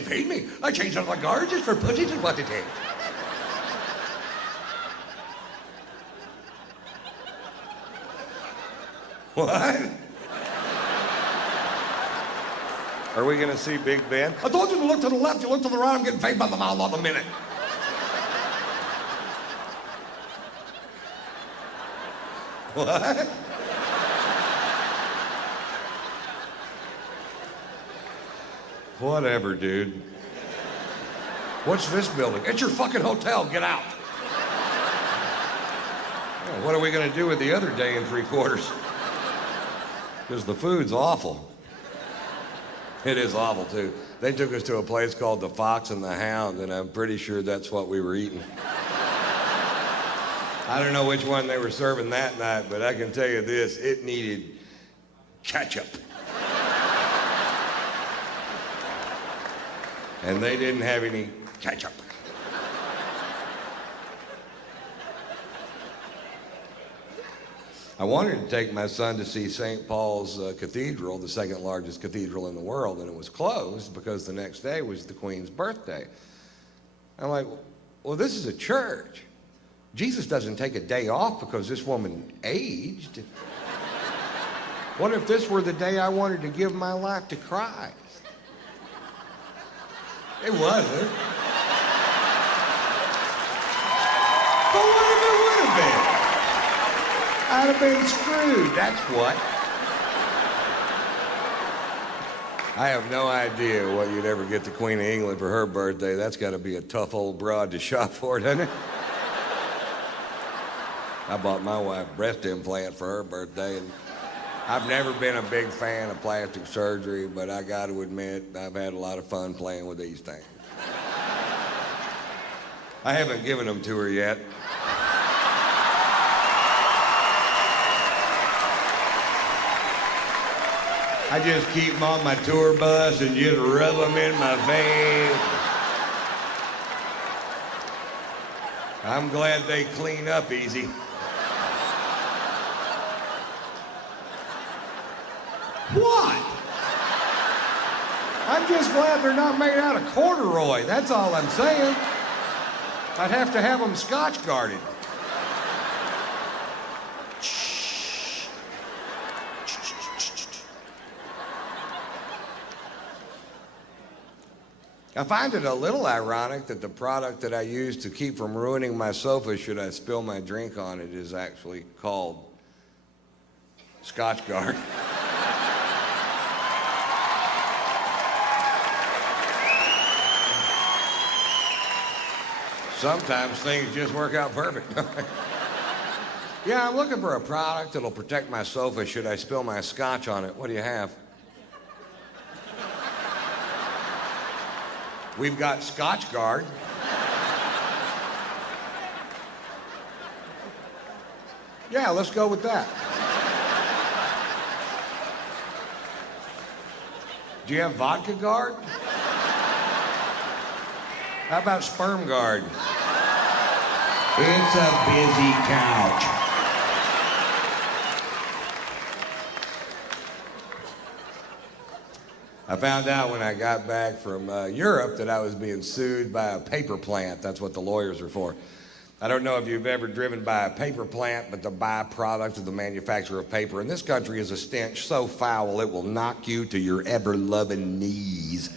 they paid me. I changed out my guards just for pussies and what it is. What? Are we going to see Big Ben? I told you to look to the left, you look to the right, I'm getting paid by the mile on the minute. What? Whatever, dude. What's this building? It's your fucking hotel, get out. Yeah, what are we going to do with the other day and 3/4? Because the food's awful. It is awful, too. They took us to a place called the Fox and the Hound, and I'm pretty sure that's what we were eating. I don't know which one they were serving that night, but I can tell you this, it needed ketchup. And they didn't have any ketchup. I wanted to take my son to see St. Paul's Cathedral, the second largest cathedral in the world, and it was closed because the next day was the Queen's birthday. I'm like, well, this is a church. Jesus doesn't take a day off because this woman aged. What if this were the day I wanted to give my life to Christ? It wasn't. But what if it would have been? I'd have been screwed, that's what. I have no idea what you'd ever get the Queen of England for her birthday. That's got to be a tough old broad to shop for, doesn't it? I bought my wife a breast implant for her birthday, and I've never been a big fan of plastic surgery, but I got to admit, I've had a lot of fun playing with these things. I haven't given them to her yet. I just keep them on my tour bus and just rub them in my face. I'm glad they clean up easy. What? I'm just glad they're not made out of corduroy. That's all I'm saying. I'd have to have them Scotch guarded. I find it a little ironic that the product that I use to keep from ruining my sofa should I spill my drink on it is actually called Scotch Guard. Sometimes things just work out perfect. Yeah, I'm looking for a product that'll protect my sofa should I spill my scotch on it. What do you have? We've got Scotch Guard. Yeah, let's go with that. Do you have Vodka Guard? How about Sperm Guard? It's a busy couch. I found out when I got back from Europe that I was being sued by a paper plant. That's what the lawyers are for. I don't know if you've ever driven by a paper plant, but the byproduct of the manufacture of paper in this country is a stench so foul it will knock you to your ever-loving knees.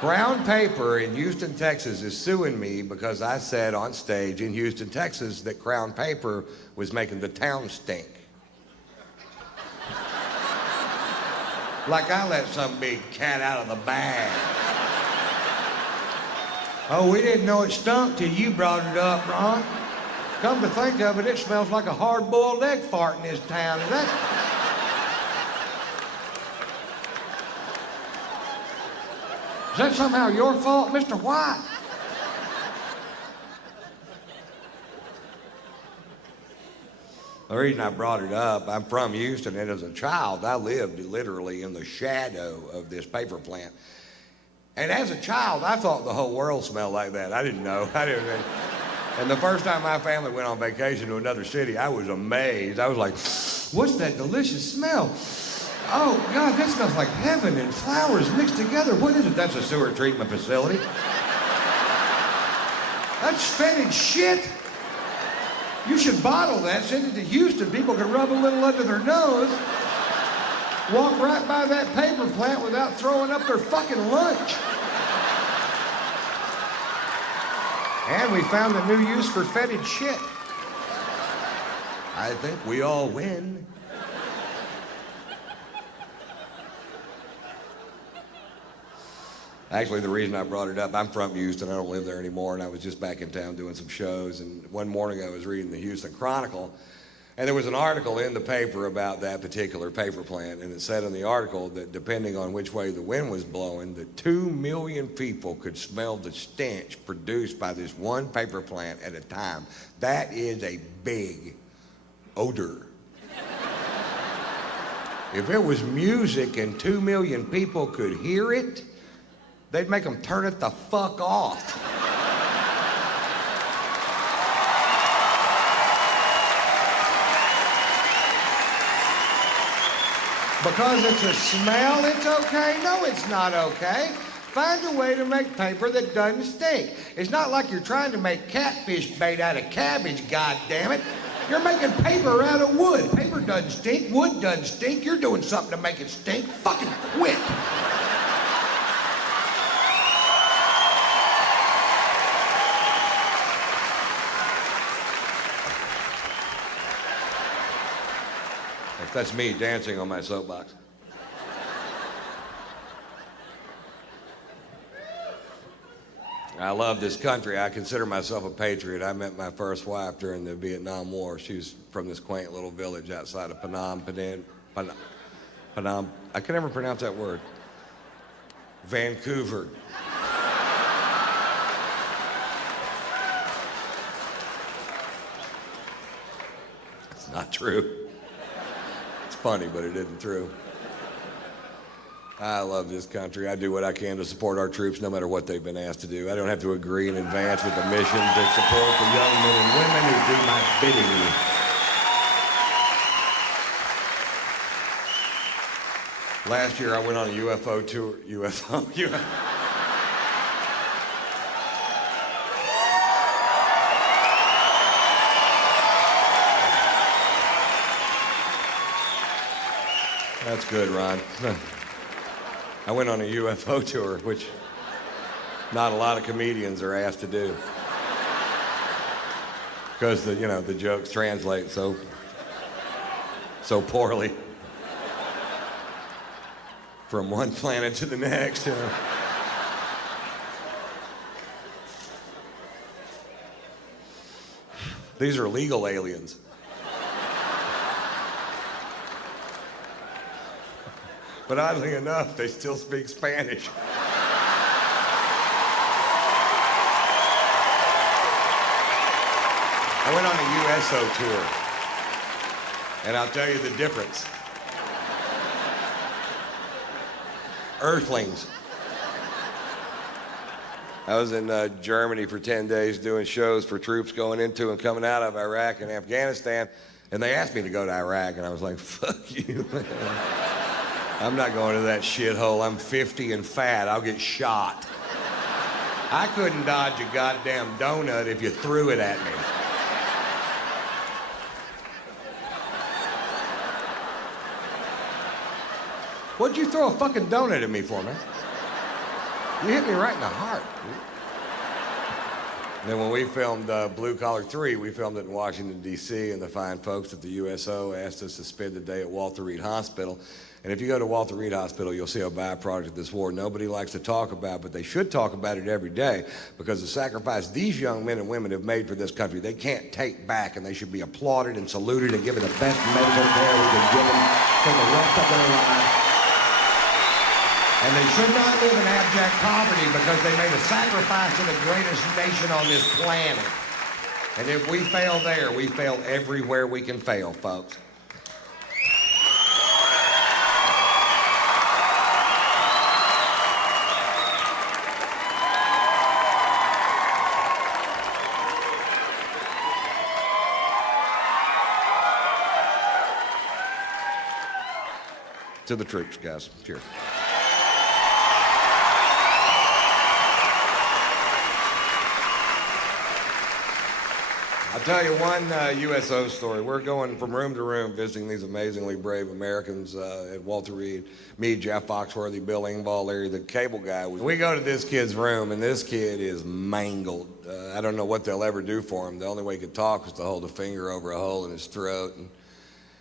Crown Paper in Houston, Texas is suing me because I said on stage in Houston, Texas that Crown Paper was making the town stink. Like I let some big cat out of the bag. Oh, we didn't know it stunk till you brought it up, Ron. Come to think of it, it smells like a hard-boiled egg fart in this town. Is that somehow your fault, Mr. White? The reason I brought it up, I'm from Houston, and as a child, I lived literally in the shadow of this paper plant. And as a child, I thought the whole world smelled like that. I didn't know. And the first time my family went on vacation to another city, I was amazed. I was like, what's that delicious smell? Oh, God, that smells like heaven and flowers mixed together. What is it? That's a sewer treatment facility. That's fetid shit. You should bottle that, send it to Houston. People can rub a little under their nose. Walk right by that paper plant without throwing up their fucking lunch. And we found a new use for fetid shit. I think we all win. Actually, the reason I brought it up, I'm from Houston. I don't live there anymore, and I was just back in town doing some shows. And one morning I was reading the Houston Chronicle, and there was an article in the paper about that particular paper plant, and it said in the article that depending on which way the wind was blowing, that 2 million people could smell the stench produced by this one paper plant at a time. That is a big odor. If it was music and 2 million people could hear it, they'd make them turn it the fuck off. Because it's a smell, it's okay? No, it's not okay. Find a way to make paper that doesn't stink. It's not like you're trying to make catfish bait out of cabbage, goddammit. You're making paper out of wood. Paper doesn't stink, wood doesn't stink. You're doing something to make it stink. Fucking quit. That's me dancing on my soapbox. I love this country. I consider myself a patriot. I met my first wife during the Vietnam War. She was from this quaint little village outside of Phnom Penh. I can never pronounce that word. Vancouver. It's not true. Funny, but it isn't true. I love this country. I do what I can to support our troops no matter what they've been asked to do. I don't have to agree in advance with the mission to support the young men and women who do my bidding. Last year I went on a UFO tour. UFO. That's good, Ron. I went on a UFO tour, which not a lot of comedians are asked to do. Because the jokes translate so poorly from one planet to the next. These are legal aliens. But oddly enough, they still speak Spanish. I went on a USO tour, and I'll tell you the difference. Earthlings. I was in Germany for 10 days doing shows for troops going into and coming out of Iraq and Afghanistan, and they asked me to go to Iraq, and I was like, fuck you. I'm not going to that shithole. I'm 50 and fat. I'll get shot. I couldn't dodge a goddamn donut if you threw it at me. What'd you throw a fucking donut at me for, man? You hit me right in the heart, dude. And then when we filmed Blue Collar 3, we filmed it in Washington, D.C., and the fine folks at the USO asked us to spend the day at Walter Reed Hospital. And if you go to Walter Reed Hospital, you'll see a byproduct of this war nobody likes to talk about, but they should talk about it every day, because the sacrifice these young men and women have made for this country, they can't take back, and they should be applauded and saluted and given the best medical care we can give them for the rest of their lives. And they should not live in abject poverty because they made a sacrifice to the greatest nation on this planet. And if we fail there, we fail everywhere we can fail, folks. To the troops, guys. Cheers. I'll tell you one USO story. We're going from room to room visiting these amazingly brave Americans at Walter Reed. Me, Jeff Foxworthy, Bill Engvall, Larry the cable guy. We go to this kid's room, and this kid is mangled. I don't know what they'll ever do for him. The only way he could talk was to hold a finger over a hole in his throat. And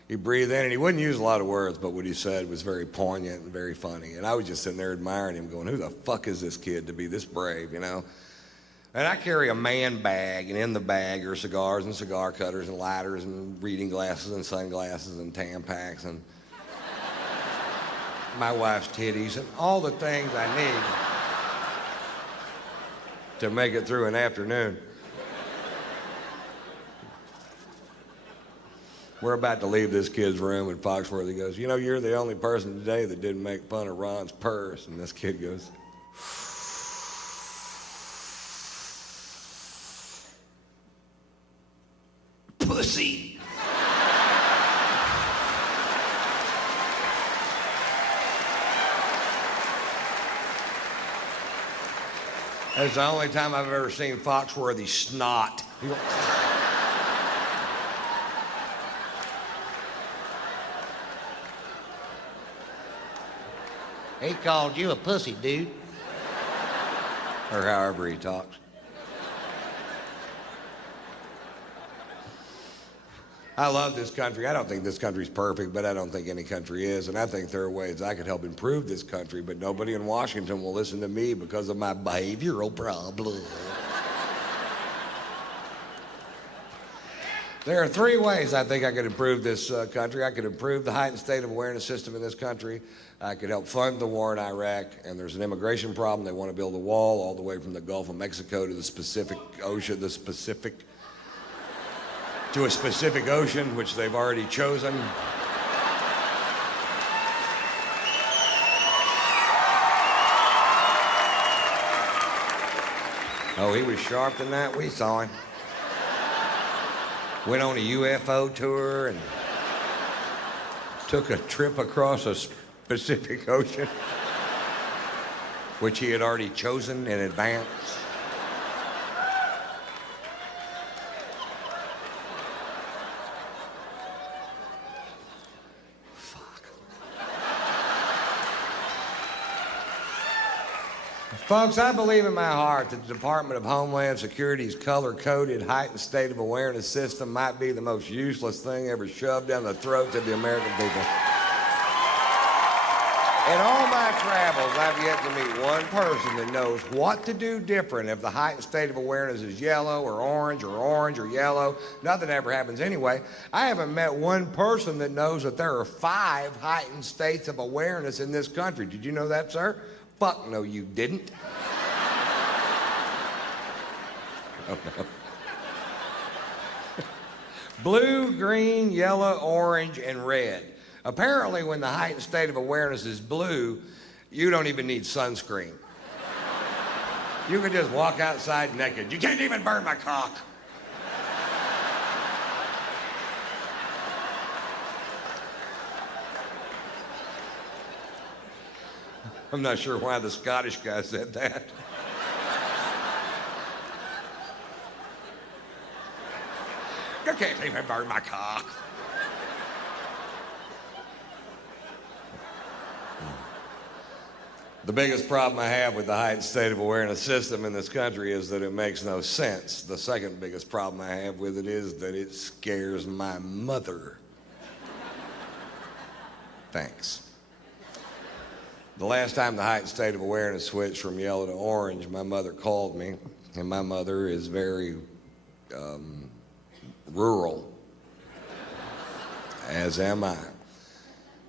he breathed in, and he wouldn't use a lot of words, but what he said was very poignant and very funny. And I was just sitting there admiring him, going, who the fuck is this kid to be this brave, you know? And I carry a man bag, and in the bag are cigars and cigar cutters and lighters and reading glasses and sunglasses and Tampax and my wife's titties and all the things I need to make it through an afternoon. We're about to leave this kid's room, and Foxworthy goes, you know, you're the only person today that didn't make fun of Ron's purse. And this kid goes, pussy. That's the only time I've ever seen Foxworthy snot. He called you a pussy, dude. Or however he talks. I love this country. I don't think this country's perfect, but I don't think any country is. And I think there are ways I could help improve this country, but nobody in Washington will listen to me because of my behavioral problem. There are three ways I think I could improve this country. I could improve the heightened state of awareness system in this country. I could help fund the war in Iraq. And there's an immigration problem. They want to build a wall all the way from the Gulf of Mexico to the Pacific Ocean, to a specific ocean, which they've already chosen. Oh, he was sharp than that. We saw him. Went on a UFO tour and took a trip across a Pacific Ocean, which he had already chosen in advance. Folks, I believe in my heart that the Department of Homeland Security's color-coded heightened state of awareness system might be the most useless thing ever shoved down the throats of the American people. In all my travels, I've yet to meet one person that knows what to do different if the heightened state of awareness is yellow or orange or yellow. Nothing ever happens anyway. I haven't met one person that knows that there are 5 heightened states of awareness in this country. Did you know that, sir? Fuck no, you didn't. Oh, no. Blue, green, yellow, orange, and red. Apparently, when the heightened state of awareness is blue, you don't even need sunscreen. You can just walk outside naked. You can't even burn my cock. I'm not sure why the Scottish guy said that. You can't even burn my cock. The biggest problem I have with the heightened state of awareness system in this country is that it makes no sense. The second biggest problem I have with it is that it scares my mother. Thanks. The last time the heightened state of awareness switched from yellow to orange, my mother called me, and my mother is very rural, as am I.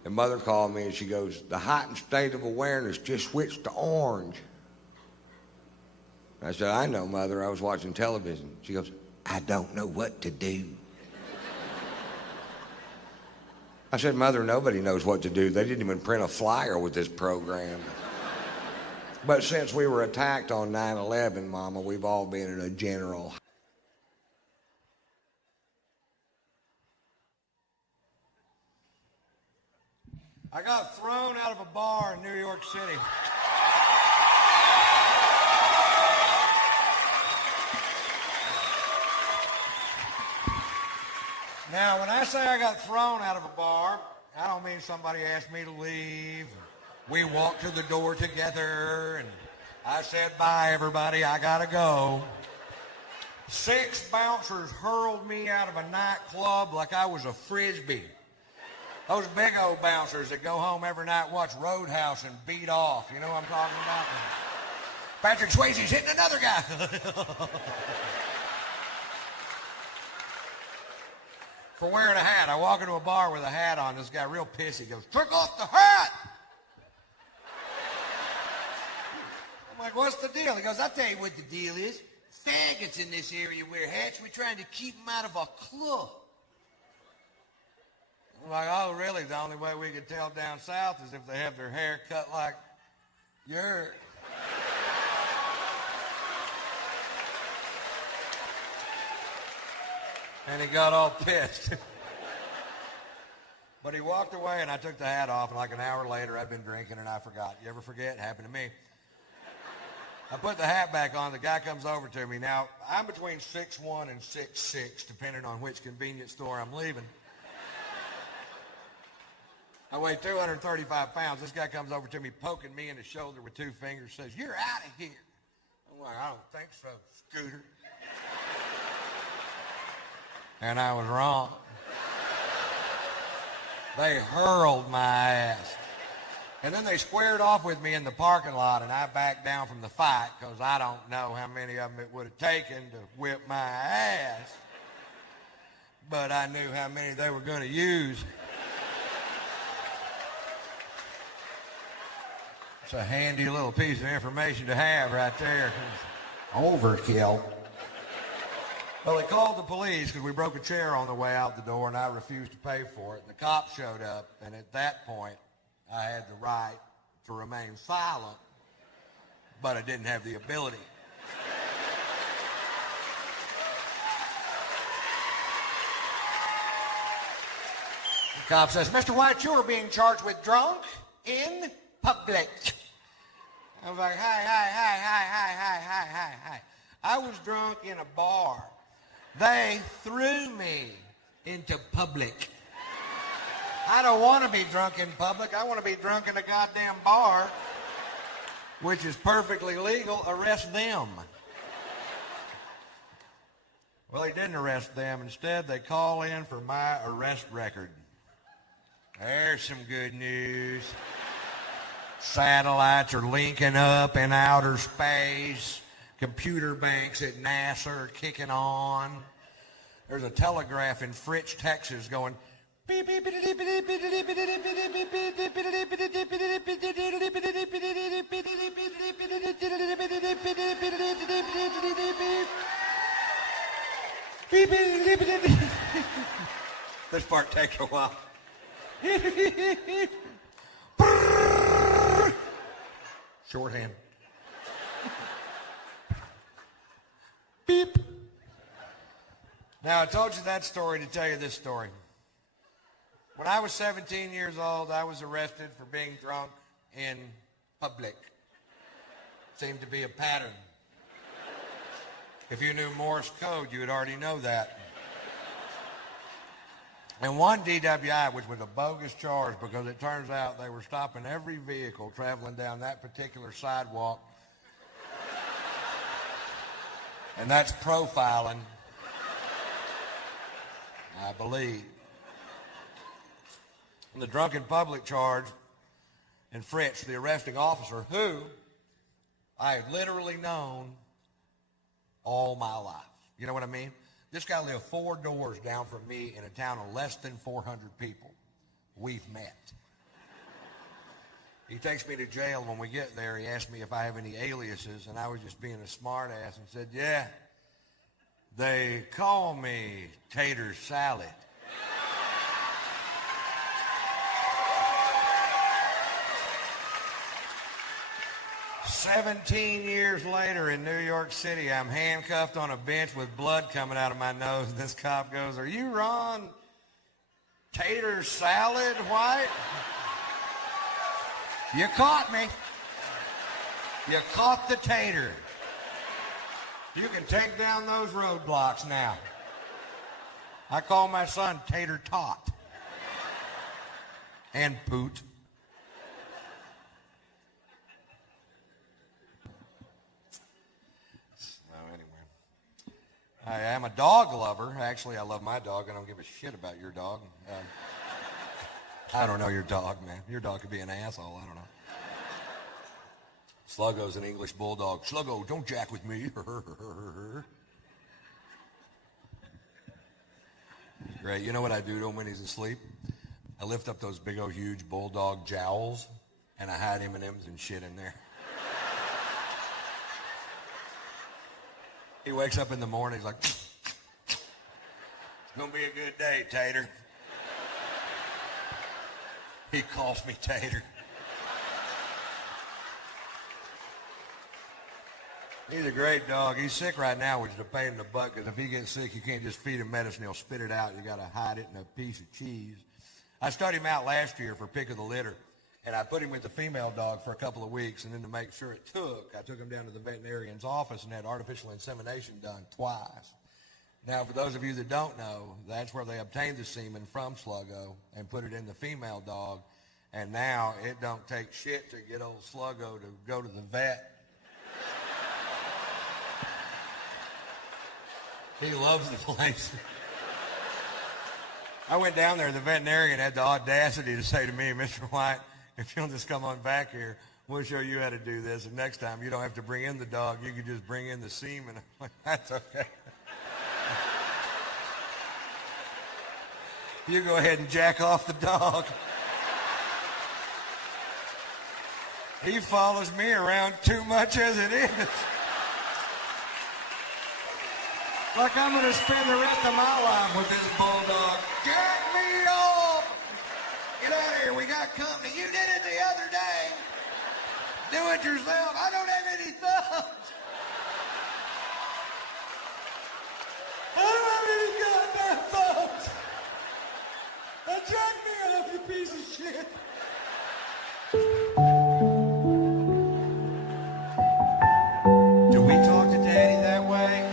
And mother called me and she goes, the heightened state of awareness just switched to orange. I said, I know, Mother, I was watching television. She goes, I don't know what to do. I said, Mother, nobody knows what to do. They didn't even print a flyer with this program. But since we were attacked on 9/11, Mama, we've all been in a general. I got thrown out of a bar in New York City. Now, when I say I got thrown out of a bar, I don't mean somebody asked me to leave. We walked to the door together, and I said, bye, everybody, I gotta go. 6 bouncers hurled me out of a nightclub like I was a Frisbee. Those big old bouncers that go home every night, watch Roadhouse, and beat off. You know what I'm talking about? Patrick Swayze's hitting another guy. For wearing a hat. I walk into a bar with a hat on. This guy real pissy goes, "Took off the hat!" I'm like, "What's the deal?" He goes, "I'll tell you what the deal is. Faggots in this area wear hats. We're trying to keep them out of our club." I'm like, "Oh, really? The only way we can tell down south is if they have their hair cut like yours." And he got all pissed. But he walked away, and I took the hat off, and like an hour later, I'd been drinking, and I forgot. You ever forget? It happened to me. I put the hat back on. The guy comes over to me. Now, I'm between 6'1" and 6'6", depending on which convenience store I'm leaving. I weigh 235 pounds. This guy comes over to me, poking me in the shoulder with 2 fingers, says, "You're out of here." I'm like, "I don't think so, Scooter." And I was wrong. They hurled my ass. And then they squared off with me in the parking lot, and I backed down from the fight because I don't know how many of them it would have taken to whip my ass. But I knew how many they were going to use. It's a handy little piece of information to have right there. Overkill. Well, they called the police because we broke a chair on the way out the door, and I refused to pay for it. And the cops showed up, and at that point, I had the right to remain silent, but I didn't have the ability. The cop says, "Mr. White, you are being charged with drunk in public." I was like, hi. I was drunk in a bar. They threw me into public. I don't want to be drunk in public. I want to be drunk in a goddamn bar, which is perfectly legal. Arrest them. Well, he didn't arrest them. Instead, they call in for my arrest record. There's some good news. Satellites are linking up in outer space. Computer banks at NASA are kicking on. There's a telegraph in Fritch, Texas going beep, beep, beep, beep, beep, beep, beep, beep, beep. This part takes a while. Shorthand. Beep. Now, I told you that story to tell you this story. When I was 17 years old, I was arrested for being drunk in public. Seemed to be a pattern. If you knew Morse code, you would already know that. And one DWI, which was a bogus charge because it turns out they were stopping every vehicle traveling down that particular sidewalk. And that's profiling, I believe. And the drunken public charge in Fritz, the arresting officer, who I had literally known all my life. You know what I mean? This guy lived 4 doors down from me in a town of less than 400 people. We've met. He takes me to jail. When we get there, he asked me if I have any aliases, and I was just being a smart ass and said, "Yeah, they call me Tater Salad." "17 years later in New York City, I'm handcuffed on a bench with blood coming out of my nose. This cop goes, 'Are you Ron Tater Salad White?' You caught me. You caught the tater. You can take down those roadblocks now. I call my son Tater Tot. And Poot. I am a dog lover. Actually, I love my dog. I don't give a shit about your dog. I don't know your dog, man. Your dog could be an asshole. I don't know. Sluggo's an English bulldog. Sluggo, don't jack with me. Great. You know what I do to him when he's asleep? I lift up those big old huge bulldog jowls and I hide M&Ms and shit in there. He wakes up in the morning, he's like, it's gonna be a good day, Tater. He calls me Tater. He's a great dog. He's sick right now, which is a pain in the butt, because if he gets sick, you can't just feed him medicine, he'll spit it out. You gotta hide it in a piece of cheese. I started him out last year for pick of the litter, and I put him with the female dog for a couple of weeks, and then to make sure it took, I took him down to the veterinarian's office and had artificial insemination done twice. Now, for those of you that don't know, that's where they obtained the semen from Sluggo and put it in the female dog, and now it don't take shit to get old Sluggo to go to the vet. He loves the place. I went down there, the veterinarian had the audacity to say to me, Mr. White, if you'll just come on back here, we'll show you how to do this. And next time, you don't have to bring in the dog. You can just bring in the semen. I'm like, that's okay. You go ahead and jack off the dog. He follows me around too much as it is. Like I'm going to spend the rest of my life with this bulldog. Jack me off! Get out of here, we got company. You did it the other day. Do it yourself. I don't have any thumbs. I don't have any goddamn thumbs. Now jack me off, you piece of shit. Do we talk to Daddy that way?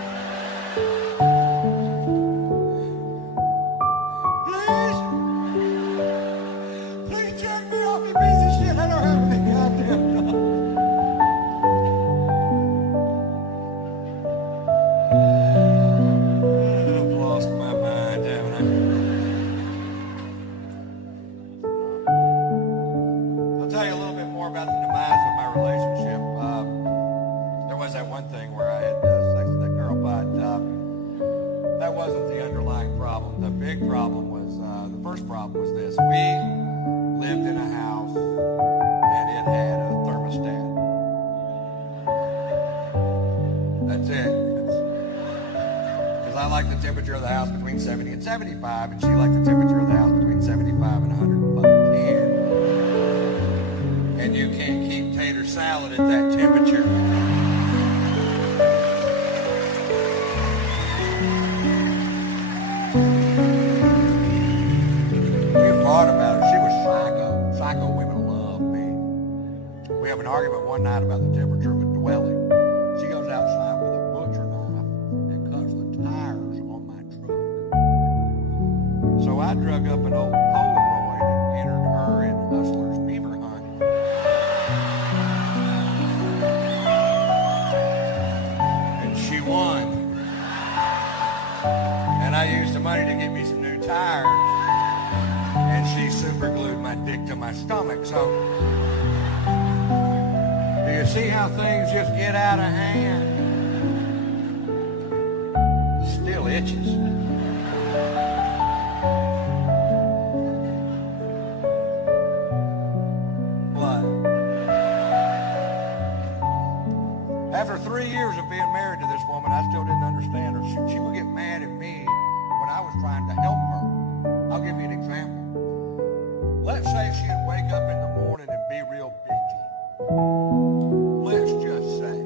And she liked the temperature of the house between 75 and 110. And you can't keep tater salad at that temperature. We fought about it. She was psycho. Psycho women love me. We have an argument one night about the temperature of a dwelling. She goes outside with a butcher knife and cuts the tires on my truck. So I drug up an old Polaroid and entered her in Hustler's beaver hunt. And she won. And I used the money to get me some new tires. And she super glued my dick to my stomach. So, do you see how things just get out of hand? Still itches. After 3 years of being married to this woman, I still didn't understand her. She would get mad at me when I was trying to help her. I'll give you an example. Let's say she'd wake up in the morning and be real bitchy. Let's just say.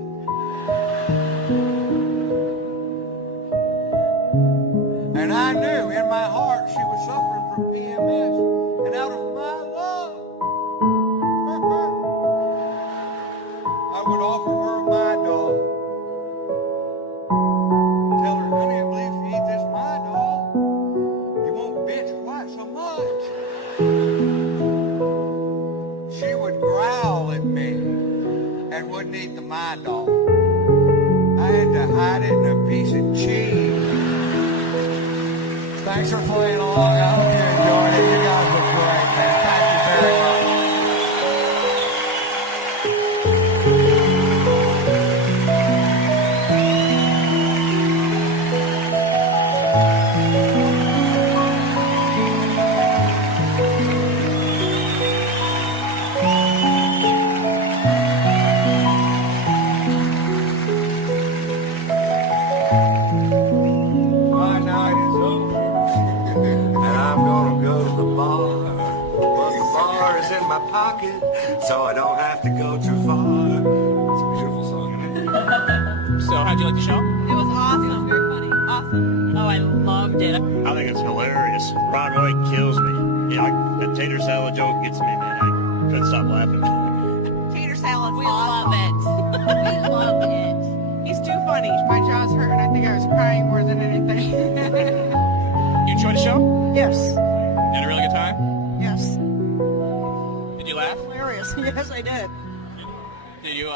And I knew in my heart she was suffering from PMS. And out of my love for her, hide it in a piece of cheese. Thanks for playing along. I hope you enjoyed it. You guys were great, man. Thank you very much. My night is over, and I'm gonna go to the bar. But the bar is in my pocket, so I don't have to go too far. It's a beautiful song, isn't it? So, how'd you like the show? It was awesome. Very funny. Awesome. Oh, I loved it. I think it's hilarious. Ron Roy kills me. Yeah, that tater salad joke gets me, man. I couldn't stop laughing. Tater salad. We love it. We love it. He's too funny. My jaw's hurting. I think I was crying more than anything. You enjoyed the show? Yes. Had a really good time? Yes. Did you laugh? Hilarious. Yes, I did. Did you,